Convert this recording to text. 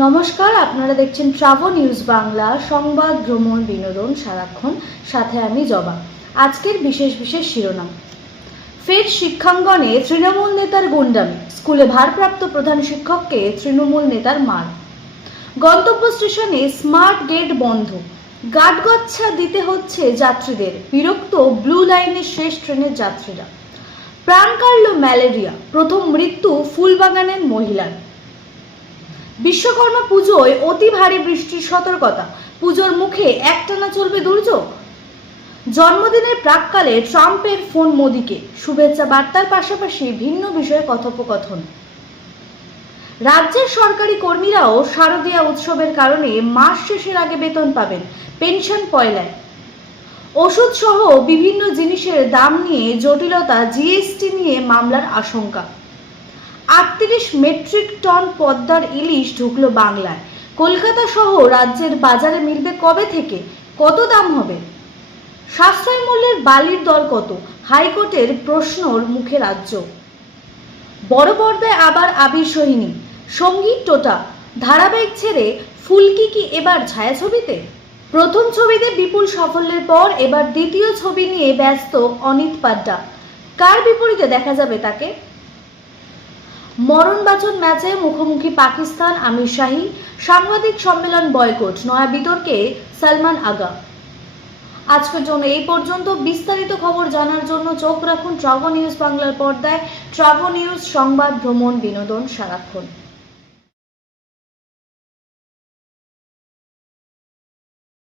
নমস্কার, আপনারা দেখছেন ট্রাভো নিউজ বাংলা, সংবাদ, ভ্রমণ, বিনোদন, সারাক্ষণ, সাথে আমি জবা। আজকের বিশেষ বিশেষ শিরোনাম। ফের শিক্ষাঙ্গনে তৃণমূল নেতার গুন্ডামি। স্কুলে ভারপ্রাপ্ত প্রধান শিক্ষককে তৃণমূল নেতার মার। গন্তব্য স্টেশনে স্মার্ট গেট বন্ধ। গাটগচ্ছা দিতে হচ্ছে যাত্রীদের। বিরক্ত ব্লু লাইনের শেষ ট্রেনের যাত্রীরা। প্রাণ কাড়ল ম্যালেরিয়া। প্রথম মৃত্যু ফুলবাগানের মহিলার। বিশ্বকর্মা পুজোয় অতি ভারী বৃষ্টির সতর্কতা। পুজোর মুখে একটানা চলবে দুর্যোগ। জন্মদিনের প্রাককালে ট্রাম্পের ফোন মোদিকে। শুভেচ্ছা বার্তার পাশাপাশি ভিন্ন বিষয়ে কথোপকথন। রাজ্যের সরকারি কর্মীরাও শারদীয়া উৎসবের কারণে মাস শেষের আগে বেতন পাবেন পেনশন পয়লায়। ওষুধ সহ বিভিন্ন জিনিসের দাম নিয়ে জটিলতা জিএসটি নিয়ে মামলার আশঙ্কা। আটত্রিশ মেট্রিক টন পদ্মার ইলিশ ঢুকলো বাংলায়। কলকাতা সহ রাজ্যের বাজারে মিলবে কবে থেকে? কত দাম হবে? সাশ্রয় মূল্যের বালির দর কত? হাইকোর্টের প্রশ্নর মুখে রাজ্য। বড় পর্দায় আবার আবির সোহিনী। সংগীত টোটা। ধারাবাহিক ছেড়ে ফুলকি কি এবার ছায়াছবিতে? প্রথম ছবিতে বিপুল সাফল্যের পর এবার দ্বিতীয় ছবি নিয়ে ব্যস্ত অনিত পাড্ডা। কার বিপরীতে দেখা যাবে তাকে? মরণবাচন ম্যাচে মুখোমুখি পাকিস্তান আমির শাহি, সাংবাদিক সম্মেলন বয়কট, নয়া বিতর্কে সালমান আগা। আজকের জন্য এই পর্যন্ত, বিস্তারিত খবর জানার জন্য চোখ রাখুন ট্রাভো নিউজ বাংলার পর্দায়। ট্রাভো নিউজ সংবাদ, ভ্রমণ, বিনোদন, সারাক্ষণ।